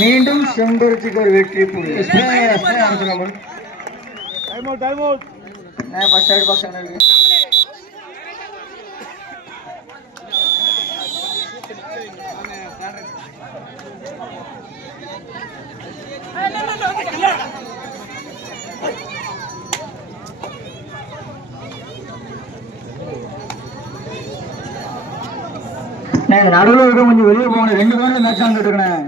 மீண்டும் செம்பருத்திக்கு ஒரு வெற்றி புள்ளி. நடுவில் இருக்க கொஞ்சம் வெளியே போகணும். 2 பேரும் மேட்ச் ஆகிட்டு இருக்கேன்.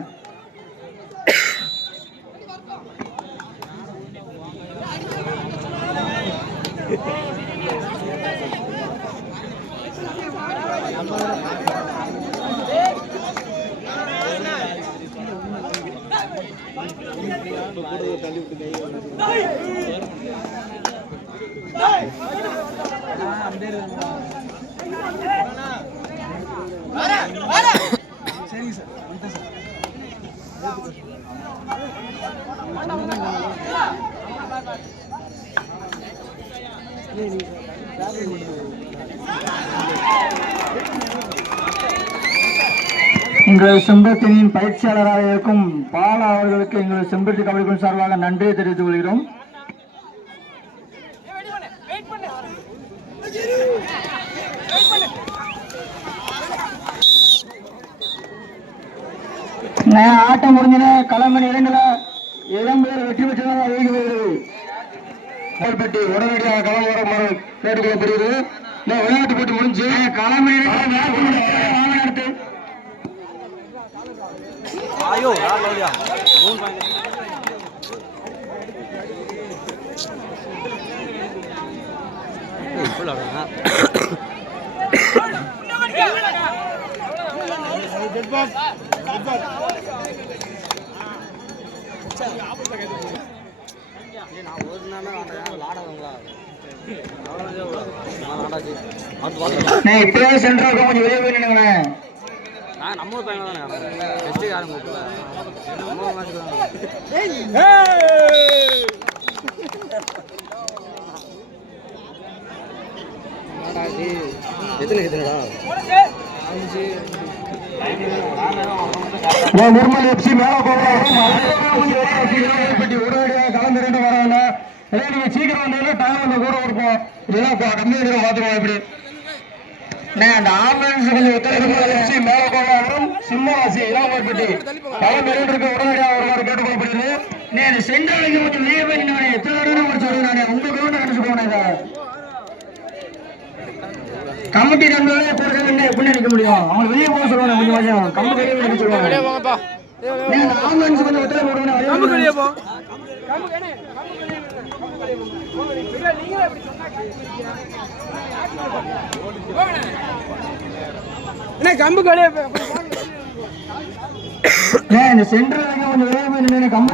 சரிங்க சார். எங்கள் செம்பருத்தியின் பயிற்சியாளராக இருக்கும் பாலா அவர்களுக்கு எங்கள் செம்பருத்தி கபடி குழு சார்பாக நன்றியை தெரிவித்துக் கொள்கிறோம். ஆட்டம் முடிஞ்சின களமணி 2ல 7 பேர் வெற்றி பெற்றதாக அறிவிக்கப்படுகிறது. உடனடியாக களம் வர கேட்டுக்கொள்ளப்படுகிறது. விளையாட்டு போட்டி முடிஞ்சு களமணி நடத்து இப்பவே சென்ட்ரல் கொஞ்சம் வெளியே போய் நின்னுங்க. நம்ம பையன் தானே யாரும் நிர்மல் எஃப்சி மேல உடனடியாக கலந்து 2 வராங்க. நீங்க சீக்கிரம் வந்தீங்கன்னா டைம் கூட இருப்போம். இல்லைன்னா கம்மி மாத்திருவோம். இப்படி அந்த ஆம்புலன்ஸ் கொஞ்சம் எஃப்சி மேல கோலாவரம் சிம்மராசி இளம்பட்டி களம் 2 உடனடியாக வருமாறு கேட்டுக்கொள்ளப்படுகிறது. நான் சென்ட்ரல் கொஞ்சம் வெளியே போய் நான் எத்தனை தடவை முடிச்சு நான் உங்க கிரௌண்ட் நினைச்சு போனேன். கமிட்டி 2 வேலையை போடுறது எப்படி நினைக்க முடியும்? அவங்க வெளியே போக சொல்லுவாங்க. கொஞ்சம் கம்பு வெளியே நினைக்க சொல்லுவாங்க. ஆம்புலன்ஸ் கொஞ்சம் ஒத்துழைப்பு கொடுங்க. கம்பு கடையே இந்த சென்ட்ரல் கொஞ்சம் வெளியே கம்பு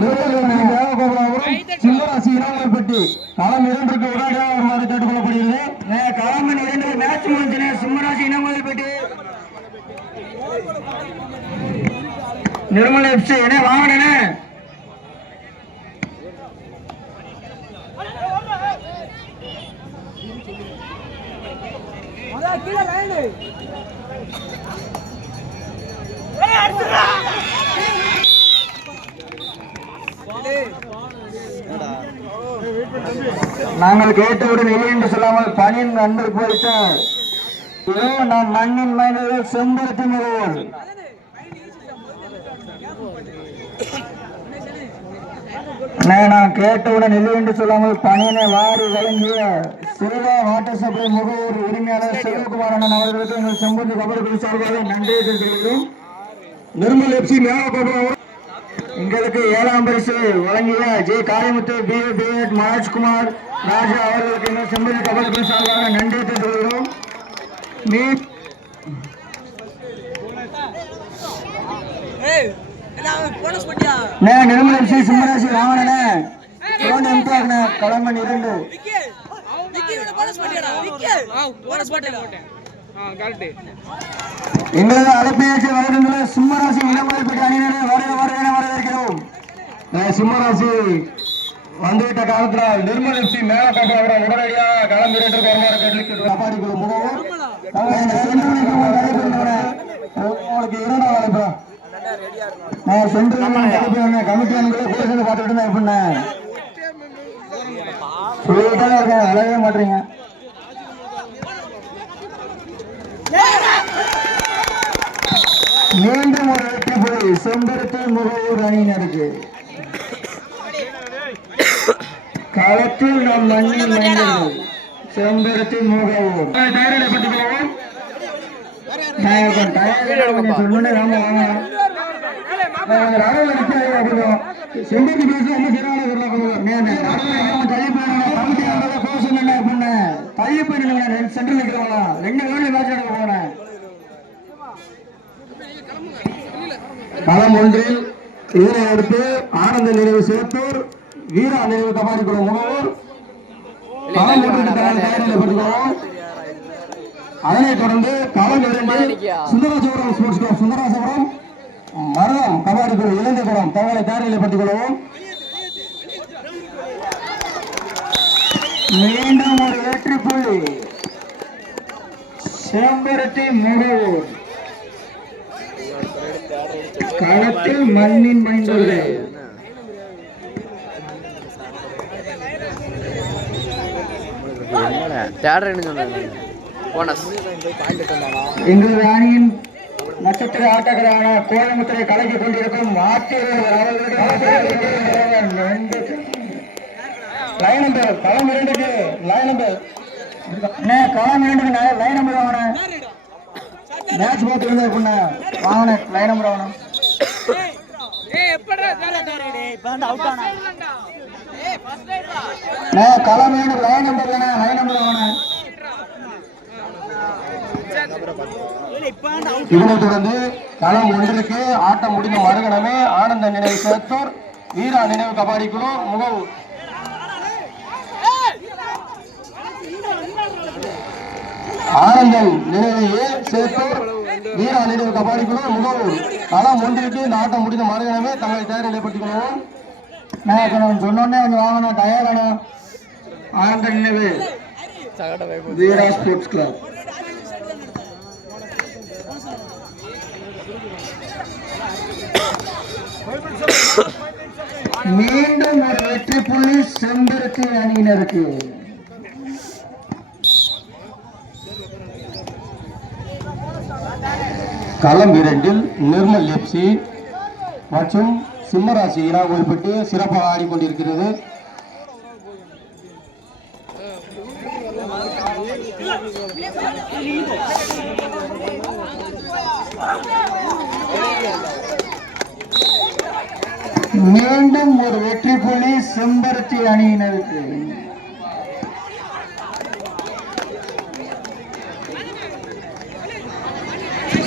சிம்மராசி இளம்பட்டி களம் 2 உடனடியாக வருமாறு கேட்டுக்கொள்ளப்படுகிறது. களம் 2 மேட்ச் முடிஞ்சுனே சிம்மராசி இளம்பட்டி நிர்மல் எஃப்சி என்ன வாங்கினே நாங்கள் கேட்டவுடன் இல்லை என்று சொல்லாமல் பணியின் அன்று போயிட்டார். நான் மண்ணின் மைனர்கள் செம்பருத்தி முகவர் நான் கேட்டவுடன் இல்லை என்று சொல்லாமல் பணியினை வாரி வழங்கிய சிறுவா வாட்டர் சப்ளை முகவர் உரிமையாளர் சிவகுமார் அண்ணன் அவர்களுக்கு எங்கள் செம்பருத்தி கபடி குழு சார்பாக நன்றியை தெரிவிக்கிறோம். நிர்மல் எஃப்சி மேலகோபுரம் எங்களுக்கு 7ஆம் பரிசு வழங்கிய ஜே காளிமுத்து பிஎட் மனோஜ்குமார் ராஜா அவர்களுக்கு எங்கள் செம்பருத்தி கபடி குழு சார்பாக நன்றியை தெரிவிக்கிறோம். நிர்மல் எஃப்சி சிம்மராசி ராவணன களம் 2 எங்களது அழைப்பேச்சு வருகின்ற சிம்மராசி இளமலைப்பட்டி அணியினரை வரவேற்கிறோம். சிம்மராசி வந்துவிட்ட காலத்தில் நிர்மல் எஃப்சி மேல கட்டுற உடனடியாக களம் 2 வருமாறு கபாடிக்குழு முகவர் உங்களுக்கு 2ஆம் அழைப்பு நான் சொல்றேன் கமிட்டியானுக்குள்ள கூட சேர்ந்து பார்த்துட்டு தான் எப்படின்னா சொல்லிட்டே இருக்கேன், விளையவே மாட்டீங்க. மீண்டும் ஒரு வெற்றி புள்ளி செம்பருத்தி முகவூர் அணியினருக்கு. களத்தில் நம் மண்ணின் மைந்தர்கள் செம்பருத்தி முகவூர். தயாரிடப்பட்டுள்ளோம். சொன்னே வாங்க வாங்க செம்பருத்தி பேச ரொம்ப தள்ளி போயிருந்தேன். சென்ட்ரல் நிற்கிறவங்களா 2 வேலை மேட்ச் எடுக்க போனேன். களம் ஒன்றில் இதனை அடுத்து ஆனந்த நினைவு சேத்தூர், வீரா நினைவு கபாடிக்குளம் முகவூர். களம் ஒன்றில் அதனைத் தொடர்ந்து களம் 2 சுந்தராசபுரம் ஸ்போர்ட்ஸ் கிளப் சுந்தராசபுரம் மரம் கபாடிக்குழு இளைஞர்குளம் தகவலை தயாரிப்படுத்திக் கொள்வோம். மீண்டும் ஒரு வெற்றி புள்ளி செம்பருத்தி முகவூர். களத்தில் மண்ணின் மைந்தர்கள் எங்கள் அணியின் நட்சத்திர ஆட்டக்காரரான கோயம்புத்தூரை கலக்கிக் கொண்டிருக்கும் லைன் நம்பர் களம் 2க்கு லைன் நம்பர் லைன் நம்பர் வாங்கினேன். மேட்ச் பார்த்து பொண்ணு வாங்கினேன் லைன் நம்பர் வாங்கினேன். களம் 2 லைன் நம்பர் தானே லைன் நம்பர் வாங்கினேன். இதனைத் தொடர்ந்து களம் 1க்கு ஆட்டம் முடிந்த மறுகணமே ஆனந்த நினைவு சேத்தூர், வீரா நினைவு கபாடிக்குழு முகவூர். ஆனந்தன் நினைவு சேத்தூர், வீரா நினைவு கபாடிக்குழு முகவூர். களம் 1க்கு இந்த ஆட்டம் முடிந்த மறுகணமே தங்களை தயார் நிலைப்படுத்திக் கொள்வோம். நான் சொன்னோன்னே கொஞ்சம் வாங்கணும், தயாரான ஆனந்த நினைவு வீரா ஸ்போர்ட்ஸ் கிளப். மீண்டும் ஒரு வெற்றி புள்ளி செம்பருத்தி அணியினருக்கு. களம் 2 நிர்மல் எஃப்சி மற்றும் சிம்மராசி இராகோல்பட்டி சிறப்பாக ஆடிக்கொண்டிருக்கிறது. மீண்டும் ஒரு வெற்றி புள்ளி செம்பருத்தி அணியினருக்கு.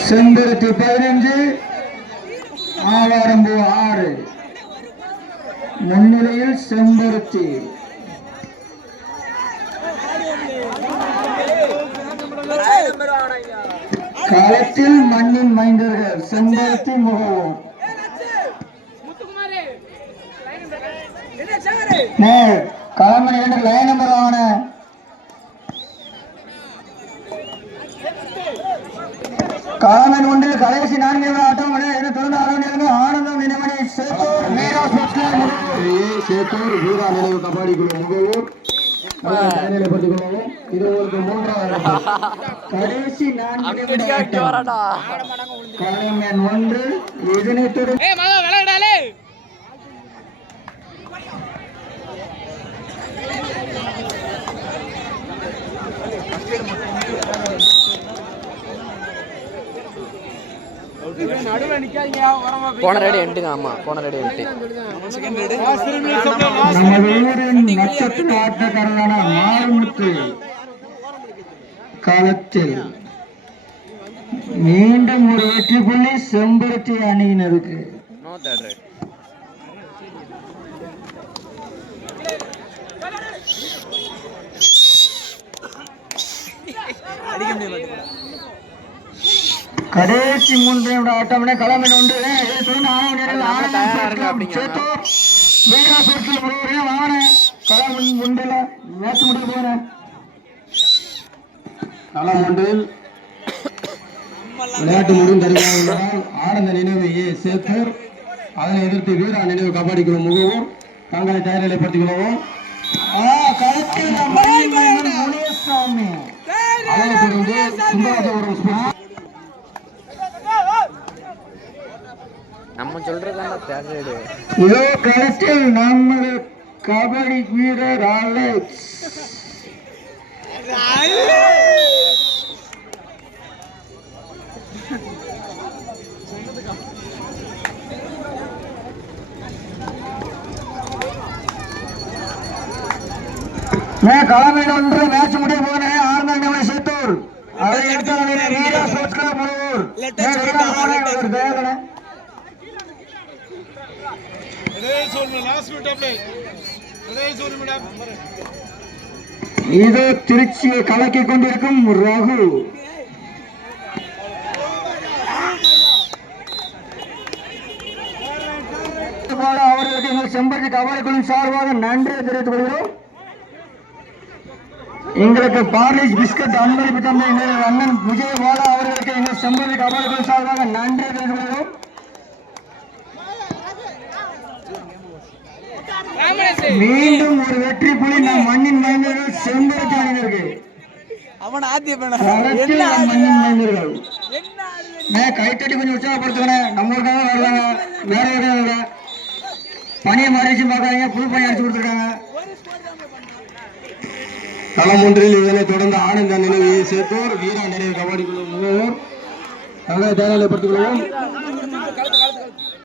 செம்பருத்தி 15, ஆவாரம்பூ 6. முன்னிலையில் செம்பருத்தி. களத்தில் மண்ணின் மைந்தர்கள் செம்பருத்தி முகவூர். களம் 2 லைன் நம்பர் வாங்கின. களம் 1 கடைசி 4 ஆட்டம் தொடர்ந்து ஆனந்தம் நினைவணி சேத்தூர், வீரா நினைவு கபாடிக்குழு முகவூர். இது ஒரு 3வது கடைசி 4 களம் 1 இதனை தொடர்ந்து போன ரெடி எண்டுங்க. ஆமா போன ரெடி எண்டு. நட்சத்திர ஆட்டக்காரரான மாறுமுத்து களத்தில் மீண்டும் ஒரு வெற்றி புள்ளி செம்பருத்தி அணியினருக்கு. கடைசி 3 ஆட்டம் களம் 1 வீரா சொற்கள் வாங்கின. களம் 1 மேட்ச் முடிக்க போறேன். களம் 1 விளையாட்டு முடிவு தருகிறார். ஆனந்த நினைவு சேத்தூர், அதனை எதிர்த்து வீரா நினைவு கபடி குழு முகவும் தங்களை தயார் நிலைப்படுத்திக் கொள்ளவும். கருத்தில் முனியசாமி அதனை தொடர்ந்து சுந்தராஜபுரம் நம்ம சொல்றதான தேர்ட் ரைடு. கருத்தில் நமது கபடி வீரர் அலெக்ஸ் களமில் ஒன்று மேட்ச் முடிய போன ஆழ்ந்த சேத்தூர் அதை எடுத்து வீரா ஸ்போர்ட்ஸ் கிளப் முழுவூர் இது திருச்சியை கலக்கிக் கொண்டிருக்கும் ரகு. அவர்களுக்கு எங்கள் செம்பருத்தி கபடி குழு சார்பாக நன்றியை தெரிவித்துக் கொள்கிறோம். எங்களுக்கு பார்லிஸ் பிஸ்கட் அன்பளிப்பு தந்த எங்கள் அண்ணன் விஜய் பாலா அவர்களுக்கு எங்கள் செம்பருத்தி கபடி குழு சார்பாக நன்றியை தெரிவித்துக் கொள்கிறோம். மீண்டும் ஒரு வெற்றி புலி நம் மண்ணின் மைந்தர்கள் செம்பருத்தி அணிஞருக்கு மண்ணின் மைந்தர்கள் கைத்தட்டி கொஞ்சம் உற்சாகப்படுத்துவேன். நம்ம ஊருக்காக வருவாங்க, வேற வருவாங்க. பணியை மாறிச்சு பார்க்காதீங்க, புது பணி அடிச்சு கொடுத்துருக்காங்க. களம் ஒன்றில் இதனை தொடர்ந்து ஆனந்த நினைவு சேத்தூர் வீரா நிறைவு கபடி குழு முகவர் தங்களை தயாரிப்படுத்திக் கொள்வோம்.